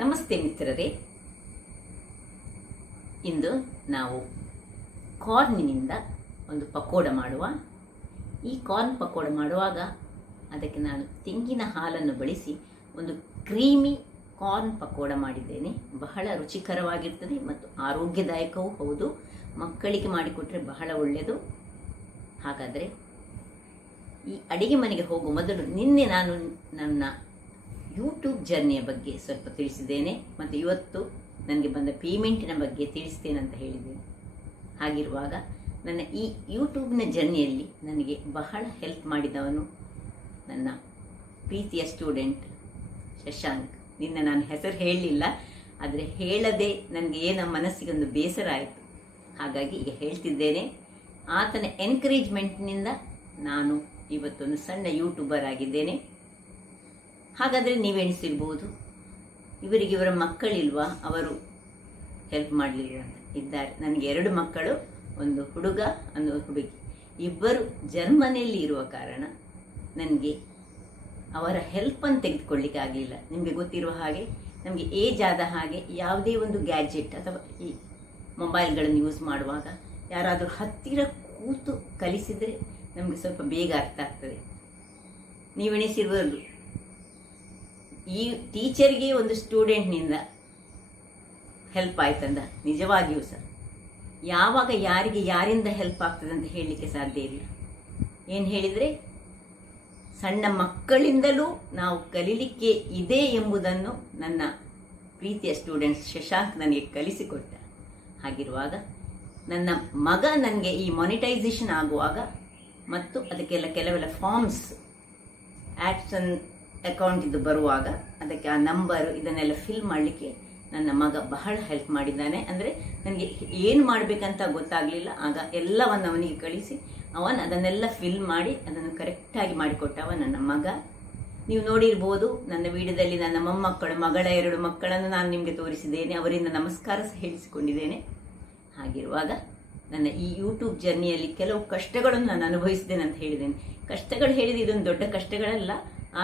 ನಮಸ್ತೆ ಮಿತ್ರರೇ, ಇಂದು ನಾವು ಕಾರ್ನಿನಿಂದ ಒಂದು ಪಕೋಡ ಮಾಡುವ. ಈ ಕಾರ್ನ್ ಪಕೋಡ ಮಾಡುವಾಗ ಅದಕ್ಕೆ ನಾನು ತೆಂಗಿನ ಹಾಲನ್ನು ಬಳಸಿ ಒಂದು ಕ್ರೀಮಿ ಕಾರ್ನ್ ಪಕೋಡ ಮಾಡಿದ್ದೇನೆ. ಬಹಳ ರುಚಿಕರವಾಗಿರ್ತದೆ ಮತ್ತು ಆರೋಗ್ಯದಾಯಕವೂ ಹೌದು. ಮಕ್ಕಳಿಗೆ ಮಾಡಿಕೊಟ್ರೆ ಬಹಳ ಒಳ್ಳೆಯದು. ಹಾಗಾದರೆ ಈ ಅಡಿಗೆ ಮನೆಗೆ ಹೋಗುವ ಮೊದಲು ನಿನ್ನೆ ನಾನು ನನ್ನ ಯೂಟ್ಯೂಬ್ ಜರ್ನಿಯ ಬಗ್ಗೆ ಸ್ವಲ್ಪ ತಿಳಿಸಿದ್ದೇನೆ ಮತ್ತು ಇವತ್ತು ನನಗೆ ಬಂದ ಪೇಮೆಂಟಿನ ಬಗ್ಗೆ ತಿಳಿಸ್ತೇನೆ ಅಂತ ಹೇಳಿದ್ದೇನೆ. ಹಾಗಿರುವಾಗ ನನ್ನ ಈ ಯೂಟ್ಯೂಬ್ನ ಜರ್ನಿಯಲ್ಲಿ ನನಗೆ ಬಹಳ ಹೆಲ್ಪ್ ಮಾಡಿದವನು ನನ್ನ ಪ್ರೀತಿಯ ಸ್ಟೂಡೆಂಟ್ ಶಶಾಂಕ್. ನಿನ್ನೆ ನಾನು ಹೆಸರು ಹೇಳಲಿಲ್ಲ, ಆದರೆ ಹೇಳದೆ ನನಗೆ ಏನೋ ಮನಸ್ಸಿಗೆ ಒಂದು ಬೇಸರ ಆಯಿತು. ಹಾಗಾಗಿ ಈಗ ಹೇಳ್ತಿದ್ದೇನೆ. ಆತನ ಎನ್ಕರೇಜ್ಮೆಂಟ್ನಿಂದ ನಾನು ಇವತ್ತೊಂದು ಸಣ್ಣ ಯೂಟ್ಯೂಬರ್ ಆಗಿದ್ದೇನೆ. ಹಾಗಾದರೆ ನೀವೆಣಿಸಿರ್ಬೋದು, ಇವರಿಗೆ ಇವರ ಮಕ್ಕಳಿಲ್ವಾ, ಅವರು ಹೆಲ್ಪ್ ಮಾಡಲಿಲ್ಲ ಅಂತ. ಇದ್ದಾರೆ. ನನಗೆ 2 ಮಕ್ಕಳು, ಒಂದು ಹುಡುಗ ಒಂದು ಹುಡುಗಿ. ಇಬ್ಬರು ಜರ್ಮನಿಯಲ್ಲಿ ಇರುವ ಕಾರಣ ನನಗೆ ಅವರ ಹೆಲ್ಪನ್ನು ತೆಗೆದುಕೊಳ್ಳಿಕ್ಕೆ ಆಗಲಿಲ್ಲ. ನಿಮಗೆ ಗೊತ್ತಿರುವ ಹಾಗೆ ನಮಗೆ ಏಜ್ ಆದ ಹಾಗೆ ಯಾವುದೇ ಒಂದು ಗ್ಯಾಜೆಟ್ ಅಥವಾ ಈ ಮೊಬೈಲ್ಗಳನ್ನು ಯೂಸ್ ಮಾಡುವಾಗ ಯಾರಾದರೂ ಹತ್ತಿರ ಕೂತು ಕಲಿಸಿದರೆ ನಮಗೆ ಸ್ವಲ್ಪ ಬೇಗ ಅರ್ಥ ಆಗ್ತದೆ. ನೀವೆಣಿಸಿರ್ಬೋದು, ಈ ಟೀಚರ್ಗೆ ಒಂದು ಸ್ಟೂಡೆಂಟ್ನಿಂದ ಹೆಲ್ಪ್ ಆಯ್ತಂದ. ನಿಜವಾಗಿಯೂ ಸಹ ಯಾವಾಗ ಯಾರಿಗೆ ಯಾರಿಂದ ಹೆಲ್ಪ್ ಆಗ್ತದೆ ಅಂತ ಹೇಳಲಿಕ್ಕೆ ಸಾಧ್ಯ ಇಲ್ಲ. ಏನು ಹೇಳಿದರೆ, ಸಣ್ಣ ಮಕ್ಕಳಿಂದಲೂ ನಾವು ಕಲೀಲಿಕ್ಕೆ ಇದೆ ಎಂಬುದನ್ನು ನನ್ನ ಪ್ರೀತಿಯ ಸ್ಟೂಡೆಂಟ್ಸ್ ಶಶಾಂಕ್ ನನಗೆ ಕಲಿಸಿಕೊಟ್ಟ. ಹಾಗಿರುವಾಗ ನನ್ನ ಮಗ ನನಗೆ ಈ ಮಾನಿಟೈಸೇಷನ್ ಆಗುವಾಗ ಮತ್ತು ಅದಕ್ಕೆಲ್ಲ ಕೆಲವೆಲ್ಲ ಫಾರ್ಮ್ಸ್ ಆ್ಯಡ್ಸನ್ ಅಕೌಂಟ್ ಇದು ಬರುವಾಗ ಅದಕ್ಕೆ ಆ ನಂಬರು ಇದನ್ನೆಲ್ಲ ಫಿಲ್ ಮಾಡಲಿಕ್ಕೆ ನನ್ನ ಮಗ ಬಹಳ ಹೆಲ್ಪ್ ಮಾಡಿದ್ದಾನೆ. ಅಂದರೆ ನನಗೆ ಏನು ಮಾಡಬೇಕಂತ ಗೊತ್ತಾಗಲಿಲ್ಲ. ಆಗ ಎಲ್ಲವನ್ನು ಅವನಿಗೆ ಕಳಿಸಿ ಅವನು ಅದನ್ನೆಲ್ಲ ಫಿಲ್ ಮಾಡಿ ಅದನ್ನು ಕರೆಕ್ಟಾಗಿ ಮಾಡಿಕೊಟ್ಟವ ನನ್ನ ಮಗ. ನೀವು ನೋಡಿರ್ಬೋದು ನನ್ನ ವಿಡಿಯೋದಲ್ಲಿ ನನ್ನ ಮೊಮ್ಮಕ್ಕಳು, ಮಗಳ 2 ಮಕ್ಕಳನ್ನು ನಾನು ನಿಮಗೆ ತೋರಿಸಿದ್ದೇನೆ. ಅವರಿಂದ ನಮಸ್ಕಾರ ಸಹ ಹೇಳಿಸಿಕೊಂಡಿದ್ದೇನೆ. ಹಾಗಿರುವಾಗ ನನ್ನ ಈ ಯೂಟ್ಯೂಬ್ ಜರ್ನಿಯಲ್ಲಿ ಕೆಲವು ಕಷ್ಟಗಳನ್ನು ನಾನು ಅನುಭವಿಸಿದ್ದೇನೆ ಅಂತ ಹೇಳಿದ್ದೇನೆ. ಕಷ್ಟಗಳು ಹೇಳಿದ್ರೆ ಇದೊಂದು ದೊಡ್ಡ ಕಷ್ಟಗಳಲ್ಲ,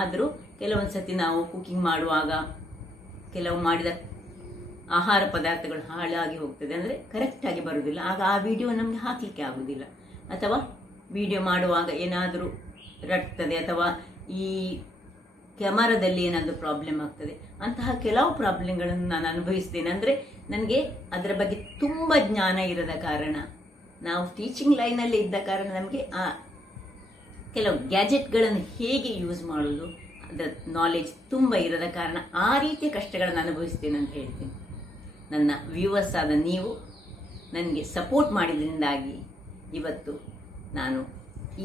ಆದರೂ ಕೆಲವೊಂದು ಸತಿ ನಾವು ಕುಕಿಂಗ್ ಮಾಡುವಾಗ ಕೆಲವು ಮಾಡಿದ ಆಹಾರ ಪದಾರ್ಥಗಳು ಹಾಳಾಗಿ ಹೋಗ್ತದೆ, ಅಂದರೆ ಕರೆಕ್ಟಾಗಿ ಬರುವುದಿಲ್ಲ. ಆಗ ಆ ವಿಡಿಯೋ ನಮಗೆ ಹಾಕಲಿಕ್ಕೆ ಆಗುವುದಿಲ್ಲ. ಅಥವಾ ವಿಡಿಯೋ ಮಾಡುವಾಗ ಏನಾದರೂ ರಟ್ತದೆ ಅಥವಾ ಈ ಕ್ಯಾಮರಾದಲ್ಲಿ ಏನಾದರೂ ಪ್ರಾಬ್ಲಮ್ ಆಗ್ತದೆ. ಅಂತಹ ಕೆಲವು ಪ್ರಾಬ್ಲಮ್ಗಳನ್ನು ನಾನು ಅನುಭವಿಸ್ತೇನೆ. ಅಂದರೆ ನನಗೆ ಅದರ ಬಗ್ಗೆ ತುಂಬ ಜ್ಞಾನ ಇರದ ಕಾರಣ, ನಾವು ಟೀಚಿಂಗ್ ಲೈನಲ್ಲಿ ಇದ್ದ ಕಾರಣ ನಮಗೆ ಆ ಕೆಲವು ಗ್ಯಾಜೆಟ್ಗಳನ್ನು ಹೇಗೆ ಯೂಸ್ ಮಾಡೋದು ಅದರ ನಾಲೆಜ್ ತುಂಬ ಇರದ ಕಾರಣ ಆ ರೀತಿಯ ಕಷ್ಟಗಳನ್ನು ಅನುಭವಿಸ್ತೇನೆ ಅಂತ ಹೇಳ್ತೀನಿ. ನನ್ನ ವ್ಯೂವರ್ಸ್ ಆದ ನೀವು ನನಗೆ ಸಪೋರ್ಟ್ ಮಾಡಿದ್ರಿಂದಾಗಿ ಇವತ್ತು ನಾನು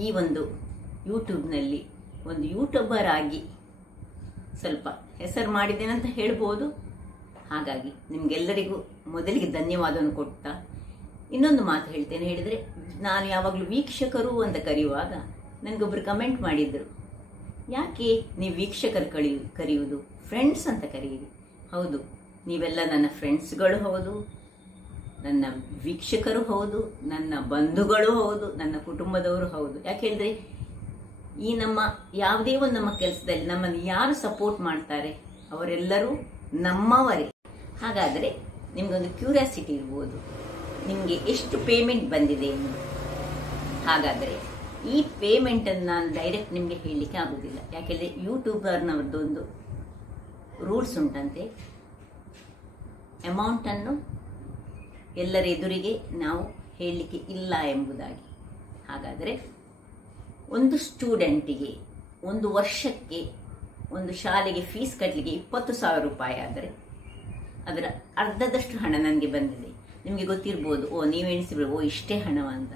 ಈ ಒಂದು ಯೂಟ್ಯೂಬ್ನಲ್ಲಿ ಒಂದು ಯೂಟ್ಯೂಬರ್ ಆಗಿ ಸ್ವಲ್ಪ ಹೆಸರು ಮಾಡಿದ್ದೇನೆ ಅಂತ ಹೇಳ್ಬೋದು. ಹಾಗಾಗಿ ನಿಮಗೆಲ್ಲರಿಗೂ ಮೊದಲಿಗೆ ಧನ್ಯವಾದವನ್ನು ಕೊಡ್ತಾ ಇನ್ನೊಂದು ಮಾತು ಹೇಳ್ತೇನೆ. ಹೇಳಿದರೆ, ನಾನು ಯಾವಾಗಲೂ ವೀಕ್ಷಕರು ಅಂತ ಕರೆಯುವಾಗ ನನಗೊಬ್ಬರು ಕಮೆಂಟ್ ಮಾಡಿದ್ರು, ಯಾಕೆ ನೀವು ವೀಕ್ಷಕರು ಕರೆಯುವುದು, ಫ್ರೆಂಡ್ಸ್ ಅಂತ ಕರೆಯಿರಿ. ಹೌದು, ನೀವೆಲ್ಲ ನನ್ನ ಫ್ರೆಂಡ್ಸ್ಗಳು ಹೌದು, ನನ್ನ ವೀಕ್ಷಕರು ಹೌದು, ನನ್ನ ಬಂಧುಗಳು ಹೌದು, ನನ್ನ ಕುಟುಂಬದವರು ಹೌದು. ಯಾಕೆ ಹೇಳಿದ್ರೆ, ಈ ನಮ್ಮ ಯಾವುದೇ ಒಂದು ನಮ್ಮ ಕೆಲಸದಲ್ಲಿ ನಮ್ಮನ್ನು ಯಾರು ಸಪೋರ್ಟ್ ಮಾಡ್ತಾರೆ ಅವರೆಲ್ಲರೂ ನಮ್ಮವರೇ. ಹಾಗಾದರೆ ನಿಮಗೊಂದು ಕ್ಯೂರಿಯಾಸಿಟಿ ಇರ್ಬೋದು, ನಿಮಗೆ ಎಷ್ಟು ಪೇಮೆಂಟ್ ಬಂದಿದೆ ಎಂದು. ಹಾಗಾದರೆ ಈ ಪೇಮೆಂಟನ್ನು ನಾನು ಡೈರೆಕ್ಟ್ ನಿಮಗೆ ಹೇಳಲಿಕ್ಕೆ ಆಗೋದಿಲ್ಲ. ಯಾಕೆಂದರೆ ಯೂಟ್ಯೂಬರ್ನವ್ರದ್ದೊಂದು ರೂಲ್ಸ್ ಉಂಟಂತೆ, ಅಮೌಂಟನ್ನು ಎಲ್ಲರ ಎದುರಿಗೆ ನಾವು ಹೇಳಲಿಕ್ಕೆ ಇಲ್ಲ ಎಂಬುದಾಗಿ. ಹಾಗಾದರೆ ಒಂದು ಸ್ಟೂಡೆಂಟಿಗೆ ಒಂದು ವರ್ಷಕ್ಕೆ ಒಂದು ಶಾಲೆಗೆ ಫೀಸ್ ಕಟ್ಟಲಿಕ್ಕೆ 20,000 ರೂಪಾಯಿ ಆದರೆ ಅದರ ಅರ್ಧದಷ್ಟು ಹಣ ನನಗೆ ಬಂದಿದೆ. ನಿಮಗೆ ಗೊತ್ತಿರ್ಬೋದು, ನೀವೆಣಿಸಿರ್ಬೋದು ಇಷ್ಟೇ ಹಣವ ಅಂತ.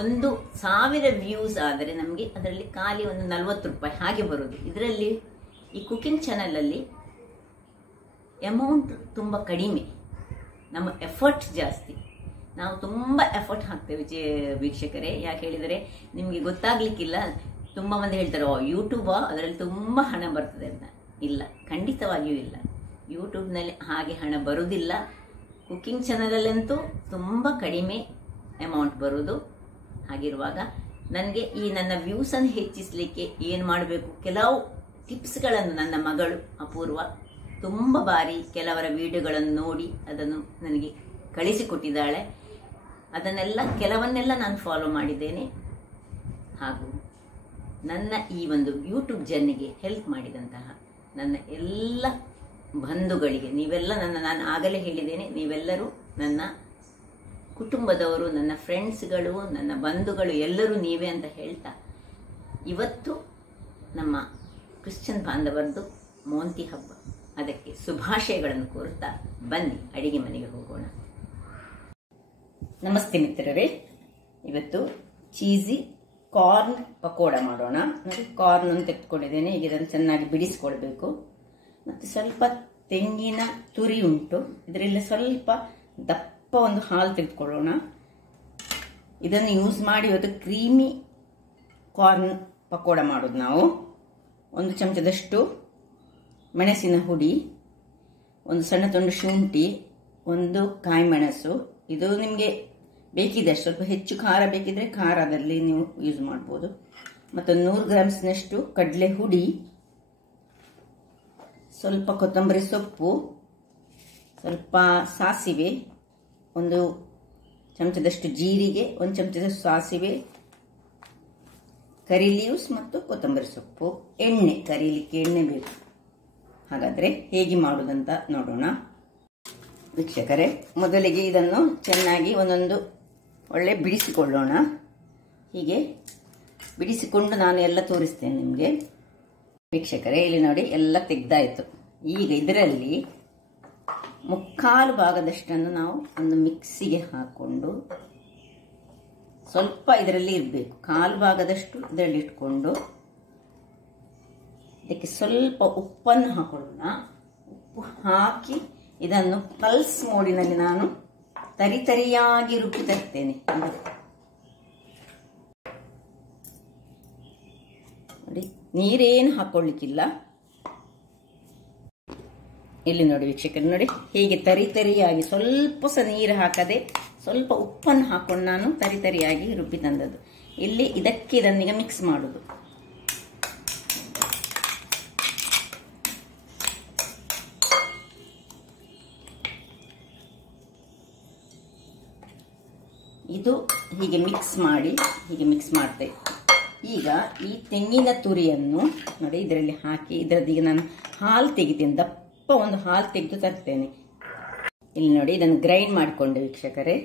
1,000 ವ್ಯೂಸ್ ಆದರೆ ನಮಗೆ ಅದರಲ್ಲಿ ಖಾಲಿ ಒಂದು 40 ರೂಪಾಯಿ ಹಾಗೆ ಬರೋದು. ಇದರಲ್ಲಿ ಈ ಕುಕಿಂಗ್ ಚಾನಲಲ್ಲಿ ಅಮೌಂಟ್ ತುಂಬ ಕಡಿಮೆ, ನಮ್ಮ ಎಫರ್ಟ್ ಜಾಸ್ತಿ. ನಾವು ತುಂಬ ಎಫರ್ಟ್ ಹಾಕ್ತೇವೆ ವೀಕ್ಷಕರೇ. ಯಾಕೆ ಹೇಳಿದರೆ ನಿಮಗೆ ಗೊತ್ತಾಗ್ಲಿಕ್ಕಿಲ್ಲ. ತುಂಬ ಮಂದಿ ಹೇಳ್ತಾರೆ, ಯೂಟ್ಯೂಬಾ ಅದರಲ್ಲಿ ತುಂಬ ಹಣ ಬರ್ತದೆ ಅಂತ. ಇಲ್ಲ, ಖಂಡಿತವಾಗಿಯೂ ಇಲ್ಲ. ಯೂಟ್ಯೂಬ್ನಲ್ಲಿ ಹಾಗೆ ಹಣ ಬರುವುದಿಲ್ಲ. ಕುಕಿಂಗ್ ಚಾನಲಲ್ಲಂತೂ ತುಂಬ ಕಡಿಮೆ ಅಮೌಂಟ್ ಬರೋದು. ಹಾಗಿರುವಾಗ ನನಗೆ ಈ ನನ್ನ ವ್ಯೂಸನ್ನು ಹೆಚ್ಚಿಸಲಿಕ್ಕೆ ಏನು ಮಾಡಬೇಕು, ಕೆಲವು ಟಿಪ್ಸ್ಗಳನ್ನು ನನ್ನ ಮಗಳು ಅಪೂರ್ವ ತುಂಬ ಬಾರಿ ಕೆಲವರ ವಿಡಿಯೋಗಳನ್ನು ನೋಡಿ ಅದನ್ನು ನನಗೆ ಕಳಿಸಿಕೊಟ್ಟಿದ್ದಾಳೆ. ಅದನ್ನೆಲ್ಲ ಕೆಲವನ್ನೆಲ್ಲ ನಾನು ಫಾಲೋ ಮಾಡಿದ್ದೇನೆ. ಹಾಗೂ ನನ್ನ ಈ ಒಂದು ಯೂಟ್ಯೂಬ್ ಜರ್ನಿಗೆ ಹೆಲ್ಪ್ ಮಾಡಿದಂತಹ ನನ್ನ ಎಲ್ಲ ಬಂಧುಗಳಿಗೆ, ನೀವೆಲ್ಲ ನಾನು ಆಗಲೇ ಹೇಳಿದ್ದೇನೆ, ನೀವೆಲ್ಲರೂ ನನ್ನ ಕುಟುಂಬದವರು, ನನ್ನ ಫ್ರೆಂಡ್ಸ್ಗಳು, ನನ್ನ ಬಂಧುಗಳು ಎಲ್ಲರೂ ನೀವೇ ಅಂತ ಹೇಳ್ತಾ, ಇವತ್ತು ನಮ್ಮ ಕ್ರಿಶ್ಚಿಯನ್ ಬಾಂಧವರದ್ದು ಮೋಂತಿ ಹಬ್ಬ, ಅದಕ್ಕೆ ಶುಭಾಶಯಗಳನ್ನು ಕೋರುತ್ತಾ ಬನ್ನಿ ಅಡಿಗೆ ಮನೆಗೆ ಹೋಗೋಣ. ನಮಸ್ತೆ ಮಿತ್ರರೇ, ಇವತ್ತು ಚೀಸಿ ಕಾರ್ನ್ ಪಕೋಡ ಮಾಡೋಣ. ನೋಡಿ, ಕಾರ್ನ್ ಅನ್ನು ತೆಗೆದುಕೊಂಡಿದ್ದೇನೆ. ಈಗ ಇದನ್ನು ಚೆನ್ನಾಗಿ ಬಿಡಿಸಿಕೊಳ್ಬೇಕು. ಮತ್ತು ಸ್ವಲ್ಪ ತೆಂಗಿನ ತುರಿ ಉಂಟು, ಇದರಲ್ಲಿ ಸ್ವಲ್ಪ ದಪ್ಪ ಒಂದು ಹಾಲು ತೆಗೆದುಕೊಳ್ಳೋಣ. ಇದನ್ನು ಯೂಸ್ ಮಾಡಿ ಇವತ್ತು ಕ್ರೀಮಿ ಕಾರ್ನ್ ಪಕೋಡ ಮಾಡೋದು ನಾವು. 1 ಚಮಚದಷ್ಟು ಮೆಣಸಿನ ಹುಡಿ, 1 ಸಣ್ಣ ತುಂಡು ಶುಂಠಿ, 1 ಕಾಯಿ ಮೆಣಸು. ಇದು ನಿಮಗೆ ಬೇಕಿದೆ, ಸ್ವಲ್ಪ ಹೆಚ್ಚು ಖಾರ ಬೇಕಿದ್ರೆ ಖಾರದಲ್ಲಿ ನೀವು ಯೂಸ್ ಮಾಡ್ಬೋದು. ಮತ್ತು 100 ಗ್ರಾಮ್ಸ್ನಷ್ಟು ಕಡಲೆ ಹುಡಿ, ಸ್ವಲ್ಪ ಕೊತ್ತಂಬರಿ ಸೊಪ್ಪು, ಸ್ವಲ್ಪ ಸಾಸಿವೆ, 1 ಚಮಚದಷ್ಟು ಜೀರಿಗೆ, 1 ಚಮಚದಷ್ಟು ಸಾಸಿವೆ, ಕರಿ ಲೀವ್ಸ್ ಮತ್ತು ಕೊತ್ತಂಬರಿ ಸೊಪ್ಪು, ಎಣ್ಣೆ, ಕರಿಲಿಕ್ಕೆ ಎಣ್ಣೆ ಬೇಕು. ಹಾಗಾದರೆ ಹೇಗೆ ಮಾಡುವುದಂತ ನೋಡೋಣ. ವೀಕ್ಷಕರೇ, ಮೊದಲಿಗೆ ಇದನ್ನು ಚೆನ್ನಾಗಿ ಒಂದೊಂದು ಒಳ್ಳೆ ಬಿಡಿಸಿಕೊಳ್ಳೋಣ. ಹೀಗೆ ಬಿಡಿಸಿಕೊಂಡು ನಾನು ಎಲ್ಲ ತೋರಿಸ್ತೇನೆ ನಿಮಗೆ. ವೀಕ್ಷಕರೇ, ಇಲ್ಲಿ ನೋಡಿ, ಎಲ್ಲ ತೆಗೆದಾಯಿತು. ಈಗ ಇದರಲ್ಲಿ 3/4 ಭಾಗದಷ್ಟನ್ನು ನಾವು ಒಂದು ಮಿಕ್ಸಿಗೆ ಹಾಕ್ಕೊಂಡು, ಸ್ವಲ್ಪ ಇದರಲ್ಲಿ ಇರಬೇಕು, 1/4 ಭಾಗದಷ್ಟು ಇದರಲ್ಲಿ ಇಟ್ಕೊಂಡು, ಇದಕ್ಕೆ ಸ್ವಲ್ಪ ಉಪ್ಪನ್ನು ಹಾಕೊಳ್ಳೋಣ. ಉಪ್ಪು ಹಾಕಿ ಇದನ್ನು ಪಲ್ಸ್ ಮೋಡಿನಲ್ಲಿ ನಾನು ತರಿತರಿಯಾಗಿ ರುಬ್ಬಿ ತರ್ತೇನೆ. ನೋಡಿ, ನೀರೇನು ಹಾಕೊಳ್ಳಿಕ್ಕಿಲ್ಲ. ಇಲ್ಲಿ ನೋಡಿ ವೀಕ್ಷಕರು, ನೋಡಿ ಹೀಗೆ ತರಿತರಿಯಾಗಿ, ಸ್ವಲ್ಪ ಸಹ ನೀರು ಹಾಕದೆ ಸ್ವಲ್ಪ ಉಪ್ಪನ್ನು ಹಾಕೊಂಡು ನಾನು ತರಿತರಿಯಾಗಿ ರುಬ್ಬಿ ತಂದದ್ದು. ಇಲ್ಲಿ ಇದಕ್ಕೆ ಇದನ್ನೀಗ ಮಿಕ್ಸ್ ಮಾಡೋದು. ಇದು ಹೀಗೆ ಮಿಕ್ಸ್ ಮಾಡಿ, ಹೀಗೆ ಮಿಕ್ಸ್ ಮಾಡ್ತೇವೆ. ಈಗ ಈ ತೆಂಗಿನ ತುರಿಯನ್ನು ನೋಡಿ ಇದರಲ್ಲಿ ಹಾಕಿ, ಇದರದೀಗ ನಾನು ಹಾಲು ತೆಗಿತೇನೆ, ದಪ್ಪ ಒಂದು ಹಾಲು ತೆಗೆದು ತರ್ತೇನೆ. ಇಲ್ಲಿ ನೋಡಿ, ಇದನ್ನು ಗ್ರೈಂಡ್ ಮಾಡಿಕೊಂಡೆ ವೀಕ್ಷಕರೇ.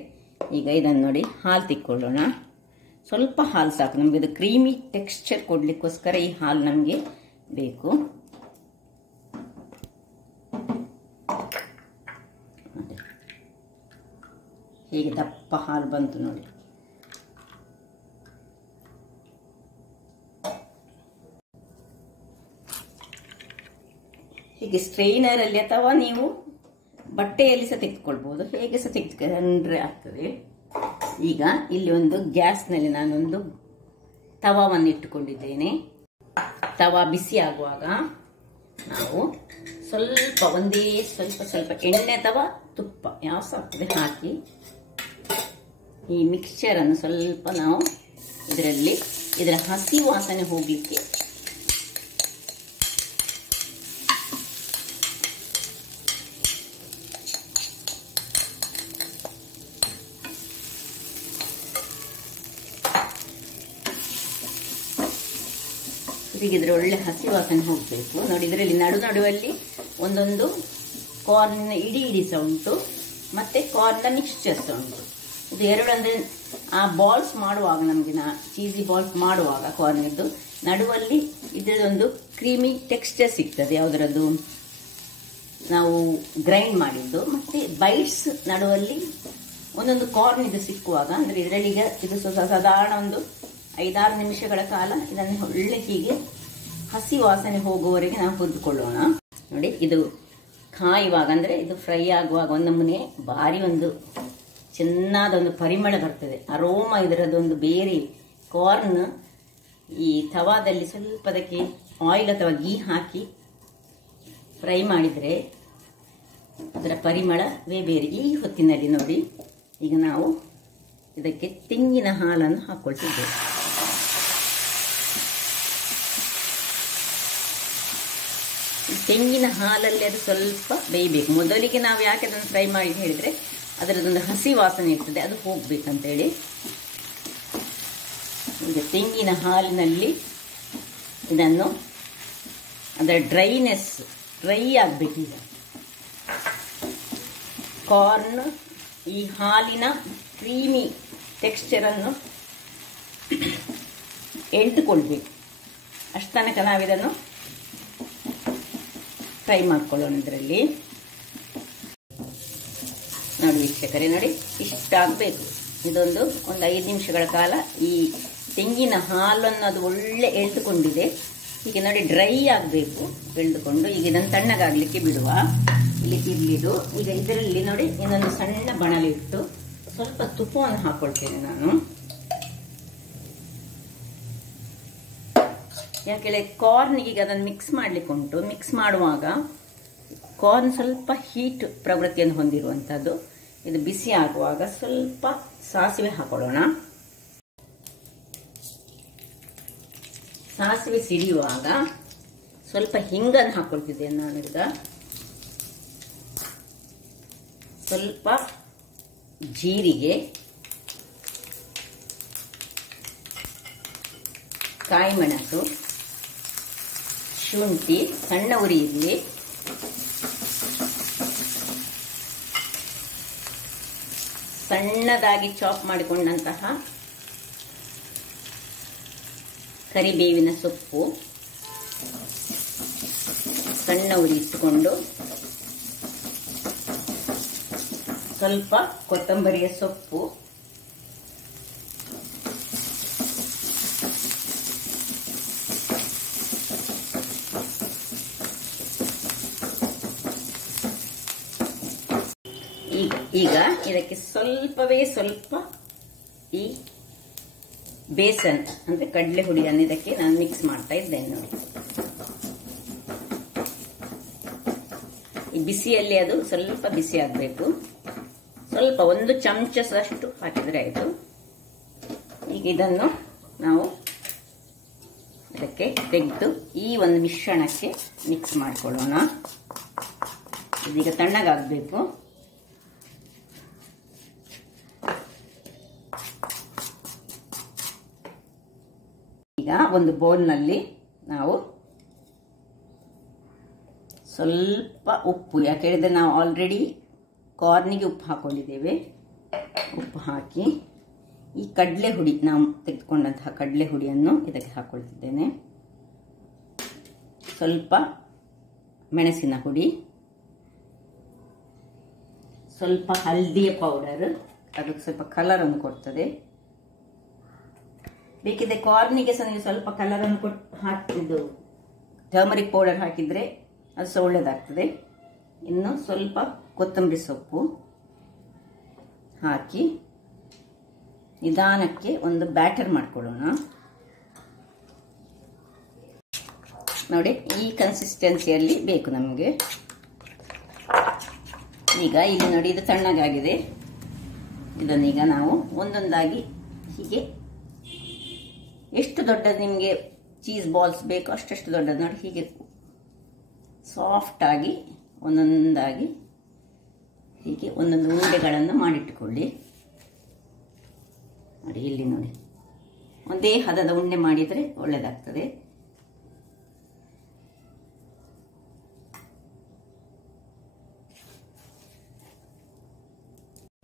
ಈಗ ಇದನ್ನು ನೋಡಿ ಹಾಲು ತೆಕ್ಕೊಳ್ಳೋಣ. ಸ್ವಲ್ಪ ಹಾಲು ಸಾಕು ನಮಗೆ, ಇದು ಕ್ರೀಮಿ ಟೆಕ್ಸ್ಚರ್ ಕೊಡ್ಲಿಕ್ಕೋಸ್ಕರ ಈ ಹಾಲು ನಮಗೆ ಬೇಕು. ಹೀಗೆ ದಪ್ಪ ಹಾಲು ಬಂತು ನೋಡಿ. ಹೀಗೆ ಸ್ಟ್ರೈನರಲ್ಲಿ ಅಥವಾ ನೀವು ಬಟ್ಟೆಯಲ್ಲಿ ಸಹ ತೆಗೆದುಕೊಳ್ಬಹುದು, ಹೇಗೆ ಸಹ ತೆಗೆದುಕೊಂಡ್ರೆ ಆಗ್ತದೆ. ಈಗ ಇಲ್ಲಿ ಒಂದು ಗ್ಯಾಸ್ನಲ್ಲಿ ನಾನೊಂದು ತವಾವನ್ನು ಇಟ್ಟುಕೊಂಡಿದ್ದೇನೆ. ತವಾ ಬಿಸಿ ಆಗುವಾಗ ನಾವು ಒಂದೇ ಸ್ವಲ್ಪ ಎಣ್ಣೆ ಅಥವಾ ತುಪ್ಪ ಯಾವ ಸಾಕ್ತದೆ ಹಾಕಿ ಈ ಮಿಕ್ಸ್ಚರನ್ನು ಸ್ವಲ್ಪ ನಾವು ಇದರಲ್ಲಿ, ಇದರ ಹಸಿ ವಾಸನೆ ಹೋಗಲಿಕ್ಕೆ ಹೀಗಿದ್ರೆ ಒಳ್ಳೆ ಹಸಿ ವಾಸನೆ ಹೋಗಬೇಕು ನೋಡಿ. ಇದರಲ್ಲಿ ನಡುವಲ್ಲಿ ಒಂದೊಂದು ಕಾರ್ನಿನ ಇಡಿ ಸಹ ಉಂಟು, ಮತ್ತೆ ಕಾರ್ನ ಮಿಕ್ಸ್ಚರ್ ಸಹ ಉಂಟು. ಇದು ಎರಡು ಅಂದರೆ ಆ ಬಾಲ್ಸ್ ಮಾಡುವಾಗ ನಮಗೆ ಚೀಸಿ ಬಾಲ್ಸ್ ಮಾಡುವಾಗ ಕಾರ್ನಿದ್ದು ನಡುವಲ್ಲಿ ಇದರದೊಂದು ಕ್ರೀಮಿ ಟೆಕ್ಸ್ಚರ್ ಸಿಗ್ತದೆ, ಯಾವುದರದ್ದು ನಾವು ಗ್ರೈಂಡ್ ಮಾಡಿದ್ದು. ಮತ್ತೆ ಬೈಟ್ಸ್ ನಡುವಲ್ಲಿ ಒಂದೊಂದು ಕಾರ್ನ್ ಇದು ಸಿಕ್ಕುವಾಗ, ಅಂದರೆ ಇದರಲ್ಲಿ ಈಗ ಇದು ಸಾಧಾರಣ ಒಂದು 5-6 ನಿಮಿಷಗಳ ಕಾಲ ಇದನ್ನು ಒಳ್ಳೆ ಹೀಗೆ ಹಸಿ ವಾಸನೆ ಹೋಗುವವರೆಗೆ ನಾವು ಹುರಿದುಕೊಳ್ಳೋಣ. ನೋಡಿ, ಇದು ಕಾಯುವಾಗ ಅಂದರೆ ಇದು ಫ್ರೈ ಆಗುವಾಗ ಒಂದು ನಮೂನೆ ಭಾರಿ ಒಂದು ಚೆನ್ನಾದ ಒಂದು ಪರಿಮಳ ಬರ್ತದೆ, ಅರೋಮ ಇದರದೊಂದು ಬೇರೆ. ಕಾರ್ನ್ ಈ ತವಾದಲ್ಲಿ ಸ್ವಲ್ಪ ಅದಕ್ಕೆ ಆಯಿಲ್ ಅಥವಾ ಗೀ ಹಾಕಿ ಫ್ರೈ ಮಾಡಿದರೆ ಅದರ ಪರಿಮಳವೇ ಬೇರೆ. ಈ ಹೊತ್ತಿನಲ್ಲಿ ನೋಡಿ, ಈಗ ನಾವು ಇದಕ್ಕೆ ತೆಂಗಿನ ಹಾಲನ್ನು ಹಾಕ್ಕೊಳ್ತಿದ್ದೇವೆ. ತೆಂಗಿನ ಹಾಲಲ್ಲಿ ಅದು ಸ್ವಲ್ಪ ಬೇಯಬೇಕು. ಮೊದಲಿಗೆ ನಾವು ಯಾಕೆ ಅದನ್ನು ಫ್ರೈ ಮಾಡಿ ಹೇಳಿದರೆ ಅದರದೊಂದು ಹಸಿ ವಾಸನೆ ಇರ್ತದೆ, ಅದು ಹೋಗ್ಬೇಕಂತೇಳಿ. ಈಗ ತೆಂಗಿನ ಹಾಲಿನಲ್ಲಿ ಇದನ್ನು ಅದರ ಡ್ರೈ ಆಗಬೇಕು. ಈಗ ಕಾರ್ನ್ ಈ ಹಾಲಿನ ಕ್ರೀಮಿ ಟೆಕ್ಸ್ಚರನ್ನು ಎಳ್ದುಕೊಳ್ಬೇಕು. ಅಷ್ಟು ತನಕ ನಾವಿದನ್ನು ಫ್ರೈ ಮಾಡ್ಕೊಳ್ಳೋಣ. ಇದರಲ್ಲಿ ನೋಡಿ ವೀಕ್ಷಕರೇ, ನೋಡಿ ಇಷ್ಟಾಗಬೇಕು. ಇದೊಂದು 5 ನಿಮಿಷಗಳ ಕಾಲ ಈ ತೆಂಗಿನ ಹಾಲನ್ನು ಅದು ಒಳ್ಳೆ ಎಳ್ದುಕೊಂಡಿದೆ. ಹೀಗೆ ನೋಡಿ ಡ್ರೈ ಆಗಬೇಕು ಎಳ್ದುಕೊಂಡು. ಈಗ ಇದನ್ನು ತಣ್ಣಗಾಗಲಿಕ್ಕೆ ಬಿಡುವ. ಇಲ್ಲಿ ಇರ್ಲಿದು. ಈಗ ಇದರಲ್ಲಿ ನೋಡಿ ಇನ್ನೊಂದು ಸಣ್ಣ ಬಣಲೆ ಇಟ್ಟು ಸ್ವಲ್ಪ ತುಪ್ಪವನ್ನು ಹಾಕೊಳ್ತೇನೆ ನಾನು. ಯಾಕೆಂದರೆ ಕಾರ್ನಿಗೆ ಈಗ ಅದನ್ನು ಮಿಕ್ಸ್ ಮಾಡಲಿಕ್ಕೆ ಉಂಟು. ಮಿಕ್ಸ್ ಮಾಡುವಾಗ ಕಾರ್ನ್ ಸ್ವಲ್ಪ ಹೀಟ್ ಪ್ರವೃತ್ತಿಯನ್ನು ಹೊಂದಿರುವಂಥದ್ದು. ಇದು ಬಿಸಿ ಆಗುವಾಗ ಸ್ವಲ್ಪ ಸಾಸಿವೆ ಹಾಕೊಳ್ಳೋಣ. ಸಾಸಿವೆ ಸಿಡಿಯುವಾಗ ಸ್ವಲ್ಪ ಹಿಂಗನ್ನು ಹಾಕೊಳ್ತಿದ್ದೇನೆ ನಾನೀಗ. ಸ್ವಲ್ಪ ಜೀರಿಗೆ, ಕಾಯಿ ಮೆಣಸು, ಶುಂಠಿ ಸಣ್ಣ ಉರಿ ಇರಲಿ, ಸಣ್ಣದಾಗಿ ಚಾಪ್ ಮಾಡಿಕೊಂಡಂತಹ ಕರಿಬೇವಿನ ಸೊಪ್ಪು ಸಣ್ಣ ಉರಿ ಇಟ್ಟುಕೊಂಡು, ಸ್ವಲ್ಪ ಕೊತ್ತಂಬರಿಯ ಸೊಪ್ಪು, ಈಗ ಇದಕ್ಕೆ ಸ್ವಲ್ಪವೇ ಸ್ವಲ್ಪ ಈ ಬೇಸನ್ ಅಂದ್ರೆ ಕಡಲೆ ಹುಡಿಯನ್ನು ಇದಕ್ಕೆ ನಾನು ಮಿಕ್ಸ್ ಮಾಡ್ತಾ ಇದ್ದೇನೆ ನೋಡಿ. ಈ ಬಿಸಿಯಲ್ಲಿ ಅದು ಸ್ವಲ್ಪ ಬಿಸಿ ಆಗಬೇಕು. ಸ್ವಲ್ಪ 1 ಚಮಚದಷ್ಟು ಹಾಕಿದ್ರೆ ಆಯಿತು. ಈಗ ಇದನ್ನು ನಾವು ಇದಕ್ಕೆ ತೆಗೆದು ಈ ಒಂದು ಮಿಶ್ರಣಕ್ಕೆ ಮಿಕ್ಸ್ ಮಾಡಿಕೊಳ್ಳೋಣ. ಇದೀಗ ತಣ್ಣಗಾಗಬೇಕು. ಈಗ ಒಂದು ಬೌಲ್ನಲ್ಲಿ ನಾವು ಸ್ವಲ್ಪ ಉಪ್ಪು, ಯಾಕೆ ಹೇಳಿದರೆ ನಾವು ಆಲ್ರೆಡಿ ಕಾರ್ನಿಗೆ ಉಪ್ಪು ಹಾಕೊಂಡಿದ್ದೇವೆ. ಉಪ್ಪು ಹಾಕಿ ಈ ಕಡಲೆ ಹುಡಿ, ನಾವು ತೆಗೆದುಕೊಂಡಂತಹ ಕಡಲೆ ಹುಡಿಯನ್ನು ಇದಕ್ಕೆ ಹಾಕೊಳ್ತಿದ್ದೇನೆ. ಸ್ವಲ್ಪ ಮೆಣಸಿನ ಹುಡಿ, ಸ್ವಲ್ಪ ಹಲ್ದಿಯ ಪೌಡರ್, ಅದಕ್ಕೆ ಸ್ವಲ್ಪ ಕಲರನ್ನು ಕೊಡ್ತದೆ. ಬೇಕಿದ್ರೆ ಕಾರ್ನಿಗೆ ಸಹ ನೀವು ಸ್ವಲ್ಪ ಕಲರನ್ನು ಹಾಕಿದ್ದು ಟರ್ಮರಿಕ್ ಪೌಡರ್ ಹಾಕಿದರೆ ಅದು ಸಹ ಒಳ್ಳೆಯದಾಗ್ತದೆ. ಇನ್ನು ಸ್ವಲ್ಪ ಕೊತ್ತಂಬರಿ ಸೊಪ್ಪು ಹಾಕಿ ನಿಧಾನಕ್ಕೆ ಒಂದು ಬ್ಯಾಟರ್ ಮಾಡ್ಕೊಳ್ಳೋಣ. ನೋಡಿ ಈ ಕನ್ಸಿಸ್ಟೆನ್ಸಿಯಲ್ಲಿ ಬೇಕು ನಮಗೆ. ಈಗ ಇಲ್ಲಿ ನೋಡಿ ಇದು ತಣ್ಣಗಾಗಿದೆ. ಇದನ್ನೀಗ ನಾವು ಒಂದೊಂದಾಗಿ ಹೀಗೆ ಎಷ್ಟು ದೊಡ್ಡದು ನಿಮಗೆ ಚೀಸ್ ಬಾಲ್ಸ್ ಬೇಕು ಅಷ್ಟಷ್ಟು ದೊಡ್ಡದು ನೋಡಿ ಹೀಗೆ ಸಾಫ್ಟ್ ಆಗಿ ಒಂದೊಂದಾಗಿ ಹೀಗೆ ಒಂದೊಂದು ಉಂಡೆಗಳನ್ನು ಮಾಡಿಟ್ಟುಕೊಳ್ಳಿ. ನೋಡಿ ಇಲ್ಲಿ ನೋಡಿ ಒಂದೇ ಹದದ ಉಂಡೆ ಮಾಡಿದರೆ ಒಳ್ಳೆಯದಾಗ್ತದೆ.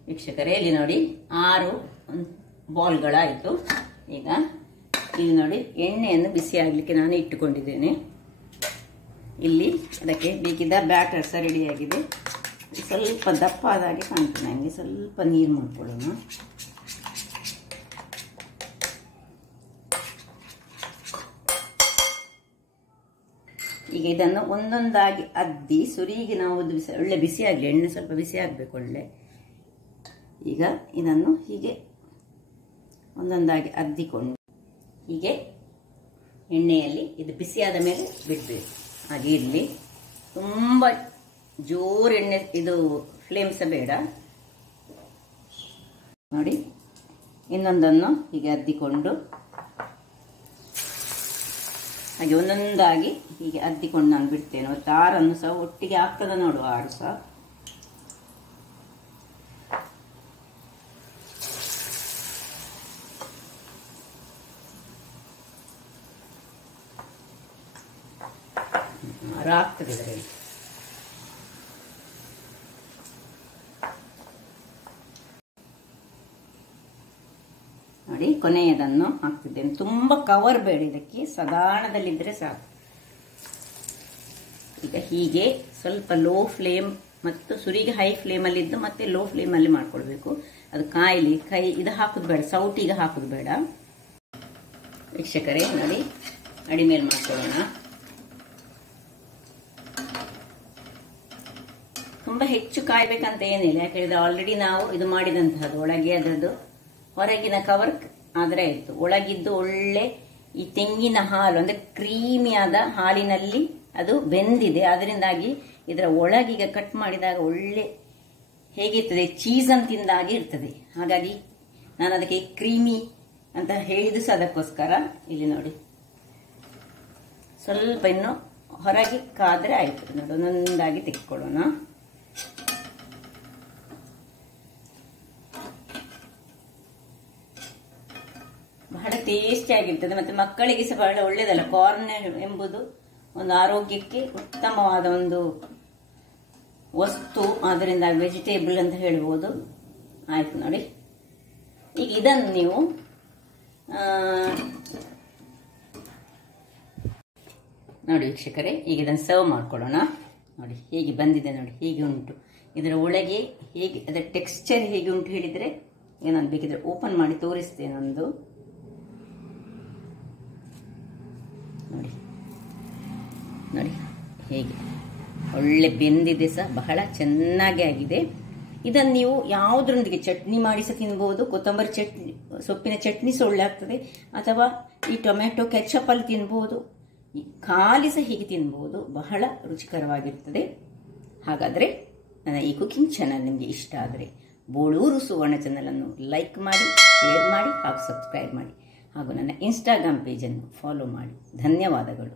ವೀಕ್ಷಕರೇ ಇಲ್ಲಿ ನೋಡಿ 6 ಬಾಲ್ಗಳಾಯಿತು. ಈಗ ಇಲ್ಲಿ ನೋಡಿ ಎಣ್ಣೆಯನ್ನು ಬಿಸಿ ಆಗಲಿಕ್ಕೆ ನಾನು ಇಟ್ಟುಕೊಂಡಿದ್ದೇನೆ. ಇಲ್ಲಿ ಅದಕ್ಕೆ ಬೇಕಿದ್ದ ಬ್ಯಾಟರ್ ಸಹ ರೆಡಿಯಾಗಿದೆ. ಸ್ವಲ್ಪ ದಪ್ಪ ಆದಾಗೆ ಕಾಣ್ತದೆ ನನಗೆ. ಸ್ವಲ್ಪ ನೀರು ಮಾಡ್ಕೊಳ್ಳೋಣ. ಈಗ ಇದನ್ನು ಒಂದೊಂದಾಗಿ ಅದ್ದಿ ಸುರಿಗೆ ನಾವು ಒಳ್ಳೆ ಬಿಸಿ ಆಗಲಿ, ಎಣ್ಣೆ ಸ್ವಲ್ಪ ಬಿಸಿ ಆಗಬೇಕು ಒಳ್ಳೆ. ಈಗ ಇದನ್ನು ಹೀಗೆ ಒಂದೊಂದಾಗಿ ಅದ್ದಿಕೊಂಡು ಹೀಗೆ ಎಣ್ಣೆಯಲ್ಲಿ ಇದು ಬಿಸಿಯಾದ ಮೇಲೆ ಬಿಡಬೇಕು. ಹಾಗೆ ಇರಲಿ. ತುಂಬ ಜೋರು ಎಣ್ಣೆ ಇದು ಫ್ಲೇಮ್ ಸಹ ಬೇಡ. ನೋಡಿ ಇನ್ನೊಂದನ್ನು ಹೀಗೆ ಅದ್ದಿಕೊಂಡು ಹಾಗೆ ಒಂದೊಂದಾಗಿ ಹೀಗೆ ಅದ್ದಿಕೊಂಡು ನಾನು ಬಿಡ್ತೇನೆ. ಮತ್ತು ಆರನ್ನು ಸಹ ಒಟ್ಟಿಗೆ ಆಗ್ತದ ನೋಡುವ, ಆರು ಸಹ ಆಗ್ತದೆ ಇದರಲ್ಲಿ. ನೋಡಿ ಕೊನೆಯದನ್ನು ಹಾಕ್ತಿದ್ದೇನೆ. ತುಂಬ ಕವರ್ ಬೇಡ ಇದಕ್ಕೆ, ಸಾಧಾರಣದಲ್ಲಿದ್ದರೆ ಸಾಕು. ಈಗ ಹೀಗೆ ಸ್ವಲ್ಪ ಲೋ ಫ್ಲೇಮ್ ಮತ್ತು ಸುರಿಗೆ ಹೈ ಫ್ಲೇಮಲ್ಲಿದ್ದು ಮತ್ತೆ ಲೋ ಫ್ಲೇಮಲ್ಲಿ ಮಾಡ್ಕೊಳ್ಬೇಕು. ಅದು ಕಾಯಿಲಿ ಕೈ ಇದು ಹಾಕೋದು ಬೇಡ, ಸೌಟಿಗೆ ಹಾಕೋದು ಬೇಡ. ವೀಕ್ಷಕರೇ ನೋಡಿ, ಅಡಿಮೇಲೆ ಮಾಡ್ಕೊಳ್ಳೋಣ. ತುಂಬ ಹೆಚ್ಚು ಕಾಯ್ಬೇಕಂತ ಏನಿಲ್ಲ, ಯಾಕಂದ್ರೆ ಆಲ್ರೆಡಿ ನಾವು ಇದು ಮಾಡಿದಂತಹದ್ದು. ಒಳಗೆ ಅದರದ್ದು ಹೊರಗಿನ ಕವರ್ ಆದರೆ ಆಯಿತು. ಒಳಗಿದ್ದು ಒಳ್ಳೆ ಈ ತೆಂಗಿನ ಹಾಲು ಅಂದರೆ ಕ್ರೀಮಿಯಾದ ಹಾಲಿನಲ್ಲಿ ಅದು ಬೆಂದಿದೆ. ಅದರಿಂದಾಗಿ ಇದರ ಒಳಗೀಗ ಕಟ್ ಮಾಡಿದಾಗ ಒಳ್ಳೆ ಹೇಗಿರ್ತದೆ, ಚೀಸ್ ಅಂತ ತಿಂದಾಗಿ ಇರ್ತದೆ. ಹಾಗಾಗಿ ನಾನು ಅದಕ್ಕೆ ಕ್ರೀಮಿ ಅಂತ ಹೇಳಿದ್ದು ಸಹ ಅದಕ್ಕೋಸ್ಕರ. ಇಲ್ಲಿ ನೋಡಿ ಸ್ವಲ್ಪ ಇನ್ನು ಹೊರಗೆ ಕಾದ್ರೆ ಆಯಿತು. ನೋಡಿ ಒಂದೊಂದಾಗಿ ತೆಕ್ಕೊಳ್ಳೋಣ. ಬಹಳ ಟೇಸ್ಟಿ ಆಗಿರ್ತದೆ ಮತ್ತು ಮಕ್ಕಳಿಗೆ ಸಹ ಬಹಳ ಒಳ್ಳೆಯದಲ್ಲ. ಕಾರ್ನ್ ಎಂಬುದು ಒಂದು ಆರೋಗ್ಯಕ್ಕೆ ಉತ್ತಮವಾದ ಒಂದು ವಸ್ತು, ಆದ್ದರಿಂದ ವೆಜಿಟೇಬಲ್ ಅಂತ ಹೇಳ್ಬೋದು. ಆಯ್ತು ನೋಡಿ. ಈಗ ಇದನ್ನು ನೀವು ನೋಡಿ ವೀಕ್ಷಕರೇ, ಈಗ ಇದನ್ನು ಸರ್ವ್ ಮಾಡ್ಕೊಳ್ಳೋಣ. ನೋಡಿ ಹೇಗೆ ಬಂದಿದೆ, ನೋಡಿ ಹೇಗೆ ಉಂಟು. ಇದರ ಒಳಗೆ ಹೇಗೆ ಅದರ ಟೆಕ್ಸ್ಚರ್ ಹೇಗೆ ಉಂಟು ಹೇಳಿದರೆ, ಈಗ ನಾನು ಬೇಕಿದ್ರೆ ಓಪನ್ ಮಾಡಿ ತೋರಿಸ್ತೇನೆ ಒಂದು. ನೋಡಿ ನೋಡಿ ಹೇಗೆ ಒಳ್ಳೆ ಬೆಂದಿದೆ ಸಹ, ಬಹಳ ಚೆನ್ನಾಗಿ ಆಗಿದೆ. ಇದನ್ನು ನೀವು ಯಾವುದರೊಂದಿಗೆ ಚಟ್ನಿ ಮಾಡಿ ಸಹ ತಿನ್ಬೋದು. ಕೊತ್ತಂಬರಿ ಚಟ್ನಿ, ಸೊಪ್ಪಿನ ಚಟ್ನಿ ಸಹ ಒಳ್ಳೆ ಆಗ್ತದೆ. ಅಥವಾ ಈ ಟೊಮೆಟೊ ಕೆಚಪ್ಪಲ್ಲಿ ತಿನ್ಬೋದು, ಖಾಲಿ ಸಹ ಹೀಗೆ ತಿನ್ಬೋದು. ಬಹಳ ರುಚಿಕರವಾಗಿರ್ತದೆ. ಹಾಗಾದರೆ ನನ್ನ ಈ ಕುಕಿಂಗ್ ಚಾನಲ್ ನಿಮಗೆ ಇಷ್ಟ ಆದರೆ ಬೋಳೂರು ಸುವರ್ಣ ಚಾನಲನ್ನು ಲೈಕ್ ಮಾಡಿ, ಶೇರ್ ಮಾಡಿ ಹಾಗೂ ಸಬ್ಸ್ಕ್ರೈಬ್ ಮಾಡಿ. ಹಾಗೂ ನನ್ನ ಇನ್ಸ್ಟಾಗ್ರಾಮ್ ಪೇಜನ್ನು ಫಾಲೋ ಮಾಡಿ. ಧನ್ಯವಾದಗಳು.